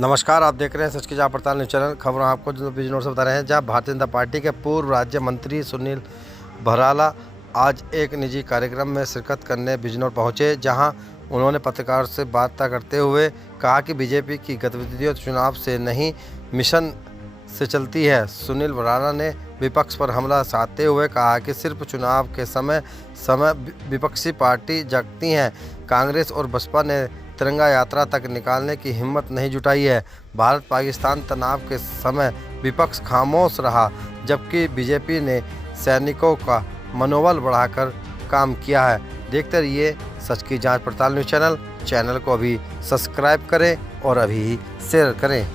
नमस्कार, आप देख रहे हैं सच की जांच पड़ताल न्यूज़ चैनल। खबरों आपको जो बिजनौर से बता रहे हैं, जहां भारतीय जनता पार्टी के पूर्व राज्य मंत्री सुनील भराला आज एक निजी कार्यक्रम में शिरकत करने बिजनौर पहुंचे, जहां उन्होंने पत्रकारों से बात करते हुए कहा कि बीजेपी की गतिविधियां चुनाव से नहीं, मिशन से चलती है। सुनील भराला ने विपक्ष पर हमला साधते हुए कहा कि सिर्फ चुनाव के समय विपक्षी पार्टी जगती हैं। कांग्रेस और बसपा ने तिरंगा यात्रा तक निकालने की हिम्मत नहीं जुटाई है। भारत पाकिस्तान तनाव के समय विपक्ष खामोश रहा, जबकि बीजेपी ने सैनिकों का मनोबल बढ़ाकर काम किया है। देखते रहिए सच की जांच पड़ताल न्यूज़ चैनल को अभी सब्सक्राइब करें और अभी शेयर करें।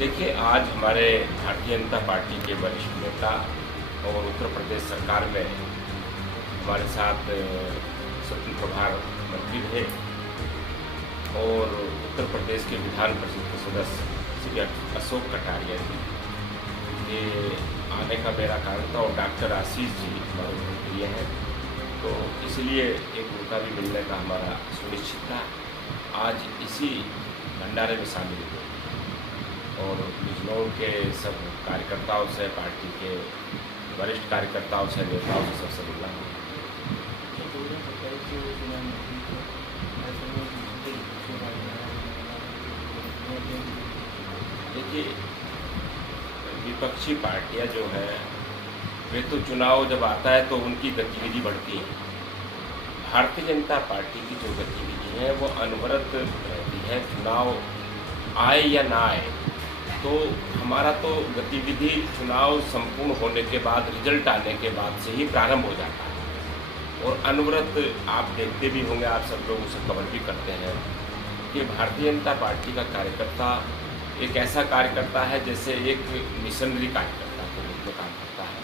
देखिए, आज हमारे भारतीय जनता पार्टी के वरिष्ठ नेता और उत्तर प्रदेश सरकार में हमारे साथ स्वतंत्र प्रभार मंत्री थे और उत्तर प्रदेश के विधान परिषद के सदस्य श्री अशोक कटारिया जी, ये आने का मेरा कारण था और डॉक्टर आशीष जी हमारे बहुत प्रिय हैं, तो इसलिए एक मौका भी मिलने का हमारा सुनिश्चित था। आज इसी भंडारे में शामिल हुए और बिजनौर के सब कार्यकर्ताओं से, पार्टी के वरिष्ठ कार्यकर्ताओं से, नेताओं से सबसे मिला। देखिए, विपक्षी पार्टियां जो हैं वे तो चुनाव जब आता है तो उनकी गतिविधि बढ़ती है। भारतीय जनता पार्टी की जो गतिविधि है वो अनवरत रहती है, चुनाव आए या ना आए। तो हमारा तो गतिविधि चुनाव संपूर्ण होने के बाद, रिजल्ट आने के बाद से ही प्रारंभ हो जाता है और अनवरत आप देखते भी होंगे, आप सब लोग उसे कवर भी करते हैं कि भारतीय जनता पार्टी का कार्यकर्ता एक ऐसा कार्यकर्ता है जैसे एक मिशनरी कार्यकर्ता के रूप में काम करता है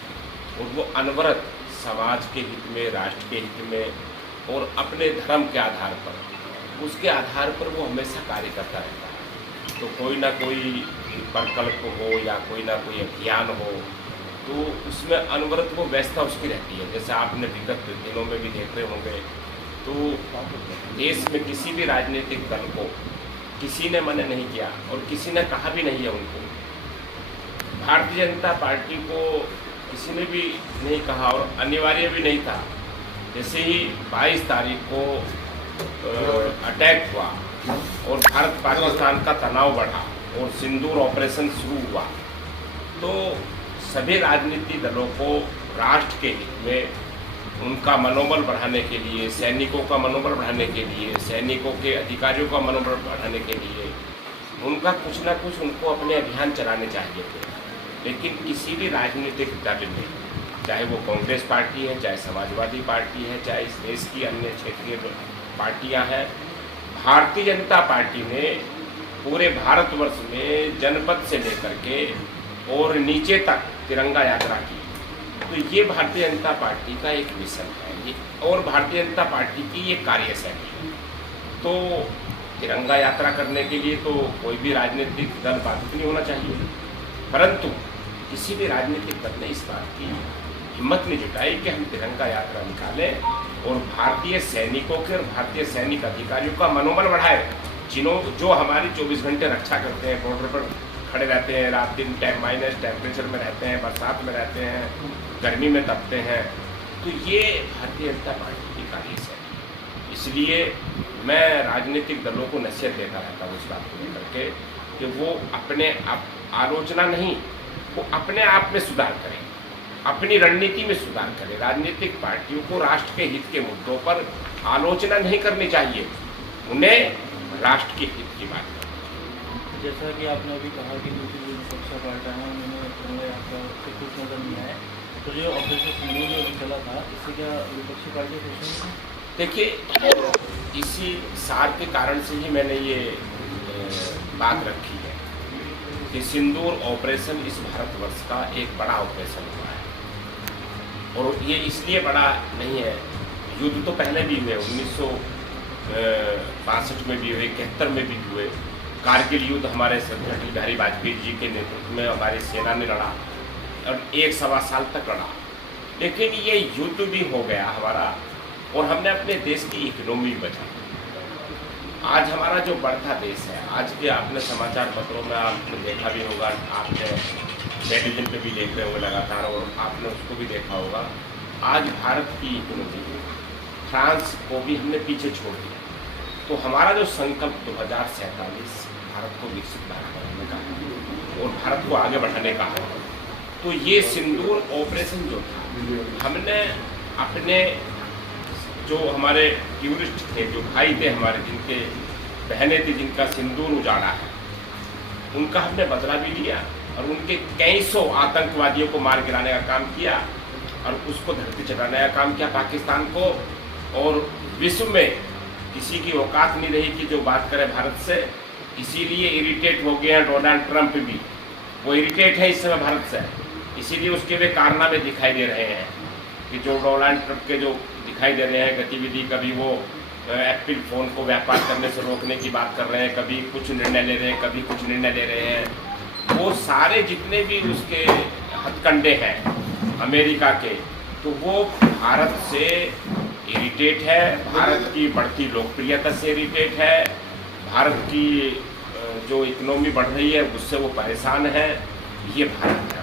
और वो अनवरत समाज के हित में, राष्ट्र के हित में और अपने धर्म के आधार पर, उसके आधार पर वो हमेशा कार्य करता रहता है। तो कोई ना कोई प्रकल्प हो या कोई ना कोई अभियान हो तो उसमें अनवरत वो व्यवस्था उसकी रहती है। जैसे आपने विगत दिनों में भी देख रहे होंगे तो देश में किसी भी राजनीतिक दल को किसी ने मना नहीं किया और किसी ने कहा भी नहीं है उनको। भारतीय जनता पार्टी को किसी ने भी नहीं कहा और अनिवार्य भी नहीं था। जैसे ही 22 तारीख को अटैक हुआ और भारत पाकिस्तान का तनाव बढ़ा और सिंदूर ऑपरेशन शुरू हुआ, तो सभी राजनीतिक दलों को राष्ट्र के हित में उनका मनोबल बढ़ाने के लिए, सैनिकों का मनोबल बढ़ाने के लिए, सैनिकों के अधिकारियों का मनोबल बढ़ाने के लिए उनका कुछ ना कुछ उनको अपने अभियान चलाने चाहिए थे। लेकिन किसी भी राजनीतिक दल में, चाहे वो कांग्रेस पार्टी है, चाहे समाजवादी पार्टी है, चाहे इस देश की अन्य क्षेत्रीय पार्टियां हैं, भारतीय जनता पार्टी ने पूरे भारतवर्ष में जनपद से लेकर के और नीचे तक तिरंगा यात्रा की। तो ये भारतीय जनता पार्टी का एक मिशन है और भारतीय जनता पार्टी की ये कार्यशैली है। तो तिरंगा यात्रा करने के लिए तो कोई भी राजनीतिक दल बाधित नहीं होना चाहिए, परंतु किसी भी राजनीतिक दल ने इस बात की हिम्मत नहीं जुटाई कि हम तिरंगा यात्रा निकालें और भारतीय सैनिकों के और भारतीय सैनिक अधिकारियों का मनोबल बढ़ाए, जो हमारी 24 घंटे रक्षा करते हैं, बॉर्डर पर खड़े रहते हैं, रात दिन माइनस टेम्परेचर में रहते हैं, बरसात में रहते हैं, गर्मी में तपते हैं। तो ये भारतीय जनता पार्टी की कार्यशैली। इसलिए मैं राजनीतिक दलों को नसीहत देता रहता हूँ इस बात को लेकर के कि वो अपने आलोचना नहीं, वो अपने आप में सुधार करें, अपनी रणनीति में सुधार करें। राजनीतिक पार्टियों को राष्ट्र के हित के मुद्दों पर आलोचना नहीं करनी चाहिए, उन्हें राष्ट्र के हित की बात करें। जैसा कि आपने अभी कहा कि दूसरी जो विपक्षी पार्टियां हैं उन्होंने तिरंगा यात्रा से कुछ नजर नहीं आए, तो जो ऑपरेशन सिंदूर जो अभी चला था, इससे क्या विपक्षी पार्टी खुश हैं? देखिए, इसी सार के कारण से ही मैंने ये बात रखी है कि सिंदूर ऑपरेशन इस भारतवर्ष का एक बड़ा ऑपरेशन हुआ है। और ये इसलिए बड़ा नहीं है, युद्ध तो पहले भी हुए, 1962 में भी हुए, 71 में भी हुए। कारगिल युद्ध हमारे श्रद्धेय अटल बिहारी वाजपेयी जी के नेतृत्व में हमारी सेना ने लड़ा और 1-1.25 साल तक लड़ा। लेकिन ये युद्ध भी हो गया हमारा और हमने अपने देश की इकोनॉमी बचाई। आज हमारा जो बढ़ता देश है, आज के आपने समाचार पत्रों में आपने देखा भी होगा, आपने टेलीविजन पे भी देख रहे होंगे लगातार, और आपने उसको भी देखा होगा। आज भारत की इकोनॉमी फ्रांस को भी हमने पीछे छोड़ दिया। तो हमारा जो संकल्प 2047 भारत को विकसित भारत बनाने का है और भारत को आगे बढ़ाने का है, तो ये सिंदूर ऑपरेशन जो था, हमने अपने जो हमारे टूरिस्ट थे, जो भाई थे हमारे, जिनके बहनें थी, जिनका सिंदूर उजाड़ा है, उनका हमने बदला भी लिया और उनके कई सौ आतंकवादियों को मार गिराने का काम किया और उसको धरती चटाने का काम किया पाकिस्तान को। और विश्व में किसी की औकात नहीं रही कि जो बात करे भारत से। इसीलिए इरिटेट हो गए हैं डोनाल्ड ट्रंप भी, वो इरिटेट है इस समय भारत से, इसीलिए उसके वे कारनामे दिखाई दे रहे हैं कि जो डोनाल्ड ट्रंप के जो दिखाई दे रहे हैं गतिविधि, कभी वो एप्पल फ़ोन को व्यापार करने से रोकने की बात कर रहे हैं, कभी कुछ निर्णय ले रहे हैं, कभी कुछ निर्णय ले रहे हैं। वो सारे जितने भी उसके हथकंडे हैं अमेरिका के, तो वो भारत से इरिटेट है, भारत की बढ़ती लोकप्रियता से इरिटेट है, भारत की जो इकोनॉमी बढ़ रही है उससे वो परेशान है। ये भारत है।